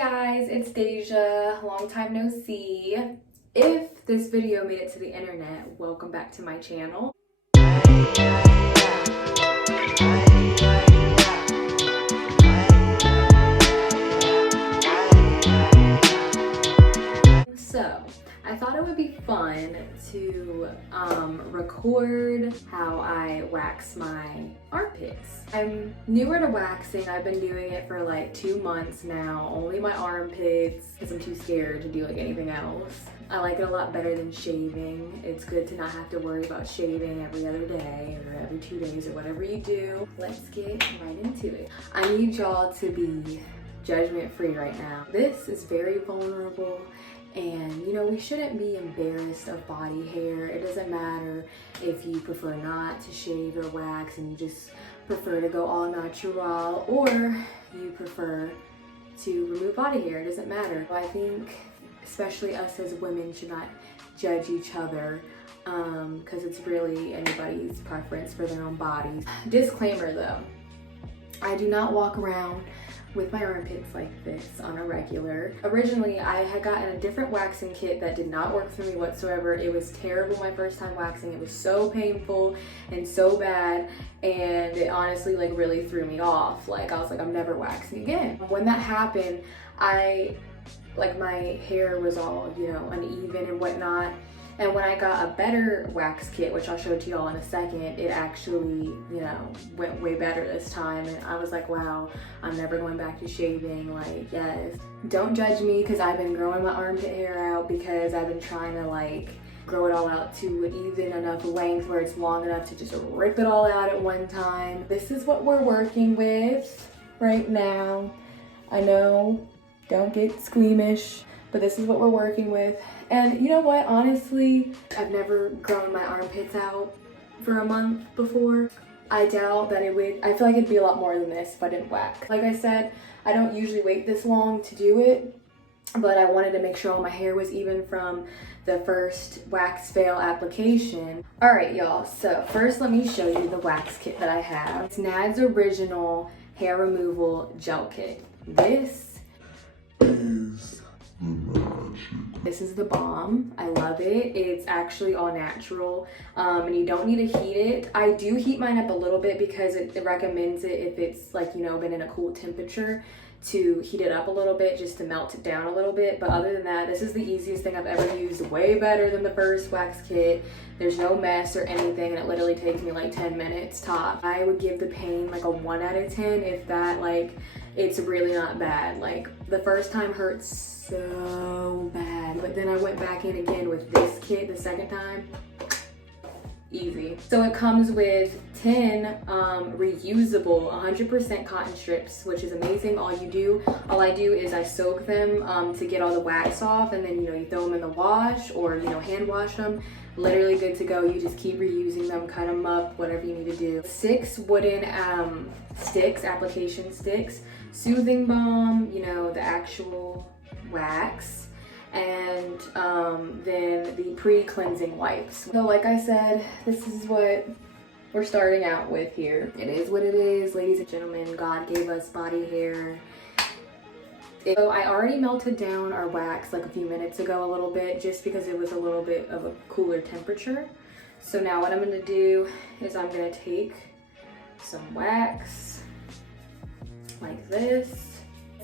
guys, it's Deja. Long time no see. If this video made it to the internet, welcome back to my channel. So, I thought it would be fun to record how I wax my armpits. I'm newer to waxing. I've been doing it for like 2 months now, only my armpits because I'm too scared to do like anything else. I like it a lot better than shaving. It's good to not have to worry about shaving every other day or every 2 days or whatever you do. Let's get right into it. I need y'all to be judgment free right now. This is very vulnerable. And you know, we shouldn't be embarrassed of body hair. It doesn't matter if you prefer not to shave or wax and you just prefer to go all natural, or you prefer to remove body hair. It doesn't matter. I think especially us as women should not judge each other because it's really anybody's preference for their own bodies. Disclaimer though, I do not walk around with my armpits like this on a regular. Originally, I had gotten a different waxing kit that did not work for me whatsoever. It was terrible my first time waxing. It was so painful and so bad, and it honestly like really threw me off. Like I was like, I'm never waxing again. When that happened, my hair was all, you know, uneven and whatnot. And when I got a better wax kit, which I'll show to y'all in a second, it actually, you know, went way better this time. And I was like, wow, I'm never going back to shaving. Like, yes. Don't judge me because I've been growing my armpit hair out because I've been trying to like grow it all out to an even enough length where it's long enough to just rip it all out at one time. This is what we're working with right now. I know, don't get squeamish, but this is what we're working with. And you know what, honestly, I've never grown my armpits out for a month before. I doubt that it would, I feel like it'd be a lot more than this if I didn't wax. Like I said, I don't usually wait this long to do it, but I wanted to make sure all my hair was even from the first wax fail application. All right, y'all, so first let me show you the wax kit that I have. It's Nad's Original Hair Removal Gel Kit. This is the bomb. I love it. It's actually all natural, and you don't need to heat it. I do heat mine up a little bit because it recommends it if it's like, you know, been in a cool temperature, to heat it up a little bit just to melt it down a little bit. But other than that, this is the easiest thing I've ever used. Way better than the first wax kit. There's no mess or anything, and it literally takes me like 10 minutes top. I would give the pain like a 1 out of 10 if that, like, it's really not bad. Like the first time hurt so bad, but then I went back in again with this kit the second time. Easy. So it comes with 10 reusable 100% cotton strips, which is amazing. All I do is I soak them to get all the wax off, and then, you know, you throw them in the wash or, you know, hand wash them. Literally good to go. You just keep reusing them, cut them up, whatever you need to do. 6 wooden sticks, application sticks, soothing balm, you know, the actual wax, and then the pre-cleansing wipes. So like I said, this is what we're starting out with here. It is what it is, ladies and gentlemen. God gave us body hair. So I already melted down our wax like a few minutes ago a little bit, just because it was a little bit of a cooler temperature. So now what I'm going to do is I'm going to take some wax like this.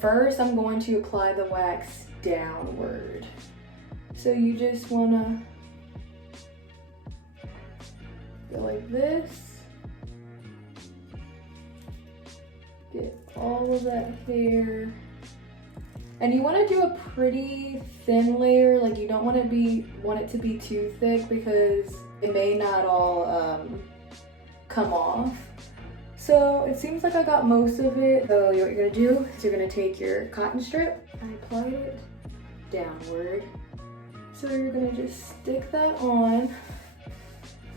First, I'm going to apply the wax downward. So you just want to go like this. Get all of that hair. And you want to do a pretty thin layer. Like you don't want it to be too thick because it may not all come off. So it seems like I got most of it. So what you're gonna do is you're gonna take your cotton strip. I applied it downward. So you're gonna just stick that on,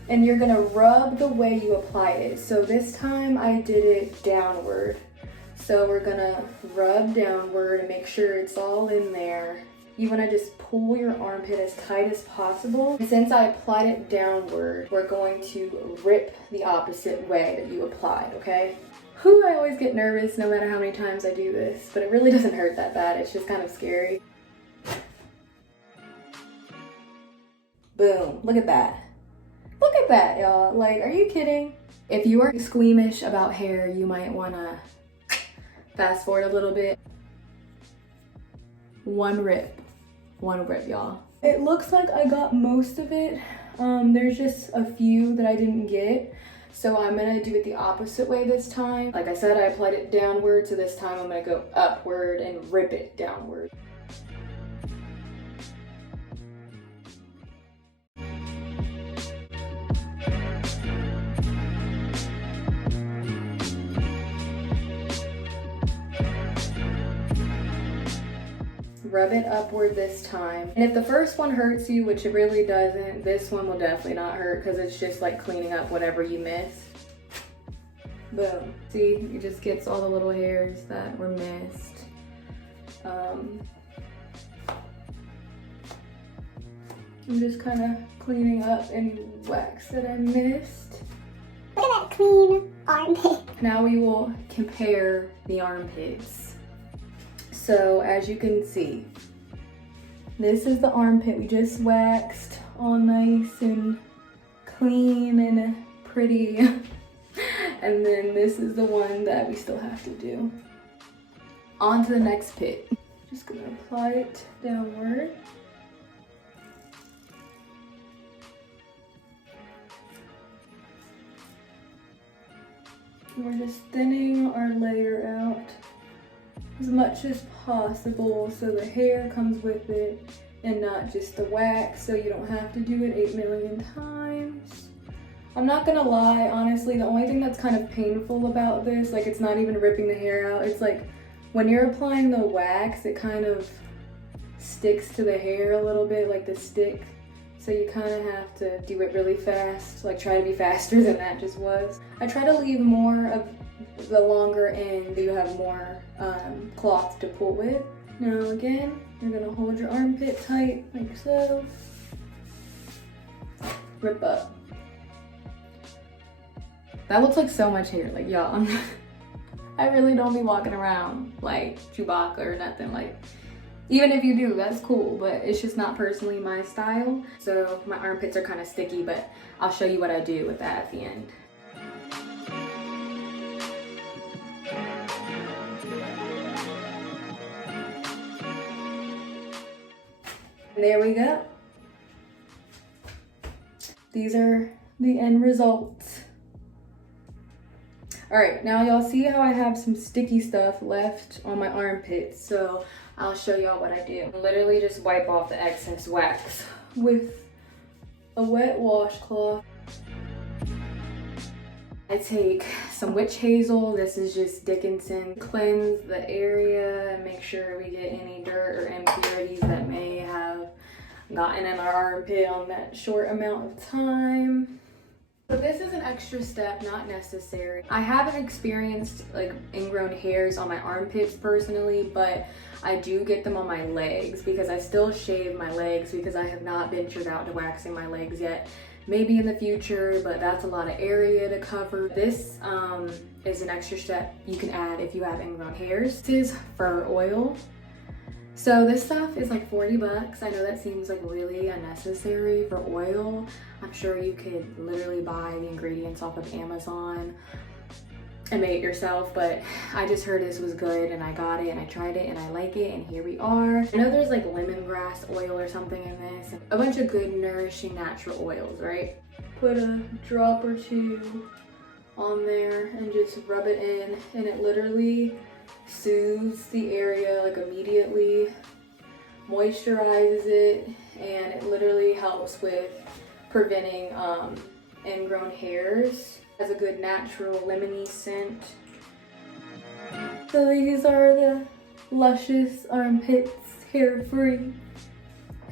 and you're gonna rub the way you apply it. So this time I did it downward. So we're gonna rub downward and make sure it's all in there. You wanna just pull your armpit as tight as possible. And since I applied it downward, we're going to rip the opposite way that you applied, okay? Whew, I always get nervous no matter how many times I do this, but it really doesn't hurt that bad. It's just kind of scary. Boom, look at that. Look at that, y'all. Like, are you kidding? If you are squeamish about hair, you might wanna fast forward a little bit. One rip, y'all. It looks like I got most of it. There's just a few that I didn't get. So I'm gonna do it the opposite way this time. Like I said, I applied it downward, so this time I'm gonna go upward and rip it downward. Rub it upward this time. And if the first one hurts you, which it really doesn't, this one will definitely not hurt because it's just like cleaning up whatever you missed. Boom. See, it just gets all the little hairs that were missed. I'm just kind of cleaning up any wax that I missed. Look at that clean armpit. Now we will compare the armpits. So as you can see, this is the armpit we just waxed, all nice and clean and pretty. And then this is the one that we still have to do. On to the next pit. Just gonna apply it downward. And we're just thinning our layer out as much as possible so the hair comes with it and not just the wax, so you don't have to do it 8 million times. I'm not gonna lie, honestly, the only thing that's kind of painful about this, like it's not even ripping the hair out, it's like when you're applying the wax, it kind of sticks to the hair a little bit, like the stick. So you kind of have to do it really fast, like try to be faster than that just was. I try to leave more of the longer end, you have more cloth to pull with. Now again, you're gonna hold your armpit tight like so. Rip up. That looks like so much hair, like y'all. I really don't be walking around like Chewbacca or nothing. Like, even if you do, that's cool, but it's just not personally my style. So my armpits are kind of sticky, but I'll show you what I do with that at the end. There we go. These are the end results. All right, now y'all see how I have some sticky stuff left on my armpits, so I'll show y'all what I do. Literally just wipe off the excess wax with a wet washcloth. I take some witch hazel, this is just Dickinson, cleanse the area and make sure we get any dirt or impurities that may have gotten in our armpit on that short amount of time. So this is an extra step, not necessary. I haven't experienced like ingrown hairs on my armpits personally, but I do get them on my legs because I still shave my legs because I have not ventured out to waxing my legs yet. Maybe in the future, but that's a lot of area to cover. This is an extra step you can add if you have ingrown hairs. This is fur oil. So this stuff is like 40 bucks. I know that seems like really unnecessary for oil. I'm sure you could literally buy the ingredients off of Amazon and make it yourself, but I just heard this was good and I got it and I tried it and I like it, and here we are. I know there's like lemongrass oil or something in this, and a bunch of good nourishing natural oils, right? Put a drop or two on there and just rub it in, and it literally soothes the area like immediately, moisturizes it, and it literally helps with preventing ingrown hairs. Has a good natural lemony scent. So these are the luscious armpits, hair-free,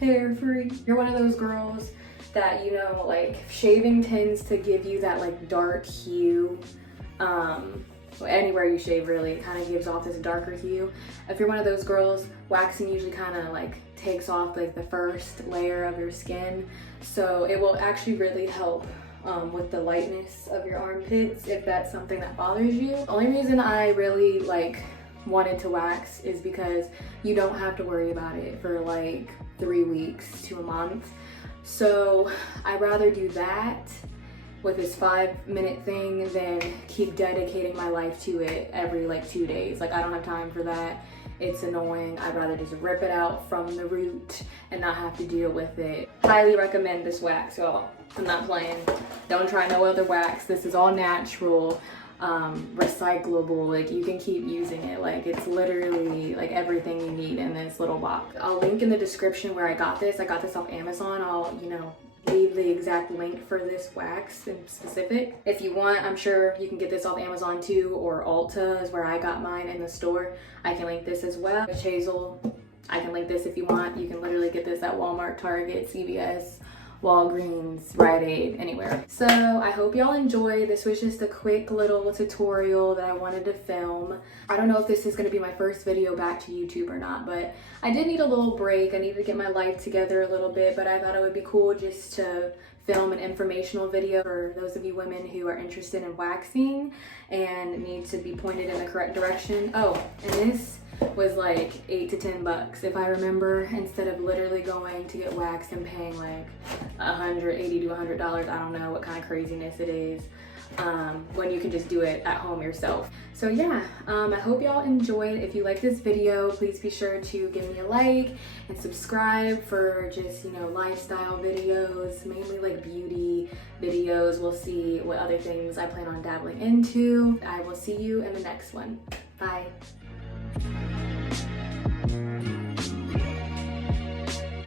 hair-free. You're one of those girls that, you know, like shaving tends to give you that like dark hue. Anywhere you shave really, it kind of gives off this darker hue. If you're one of those girls, waxing usually kind of like takes off like the first layer of your skin. So it will actually really help with the lightness of your armpits if that's something that bothers you. The only reason I really like wanted to wax is because you don't have to worry about it for like 3 weeks to a month. So I'd rather do that with this 5-minute thing than keep dedicating my life to it every like 2 days. Like I don't have time for that. It's annoying. I'd rather just rip it out from the root and not have to deal with it. Highly recommend this wax, y'all. I'm not playing. Don't try no other wax. This is all natural, recyclable. Like you can keep using it. Like it's literally like everything you need in this little box. I'll link in the description where I got this. I got this off Amazon. I'll, leave the exact link for this wax in specific. If you want, I'm sure you can get this off Amazon too, or Ulta is where I got mine in the store. I can link this as well. Hazel, I can link this if you want. You can literally get this at Walmart, Target, CVS, Walgreens, Rite Aid, anywhere. So I hope y'all enjoy. This was just a quick little tutorial that I wanted to film. I don't know if this is going to be my first video back to YouTube or not, but I did need a little break. I needed to get my life together a little bit, but I thought it would be cool just to film an informational video for those of you women who are interested in waxing and need to be pointed in the correct direction. Oh, and this was like $8 to $10 if I remember, instead of literally going to get waxed and paying like $80 to $100. I don't know what kind of craziness it is, when you can just do it at home yourself. So yeah, I hope y'all enjoyed. If you like this video, please be sure to give me a like and subscribe for just, lifestyle videos, mainly like beauty videos. We'll see what other things I plan on dabbling into. I will see you in the next one. Bye.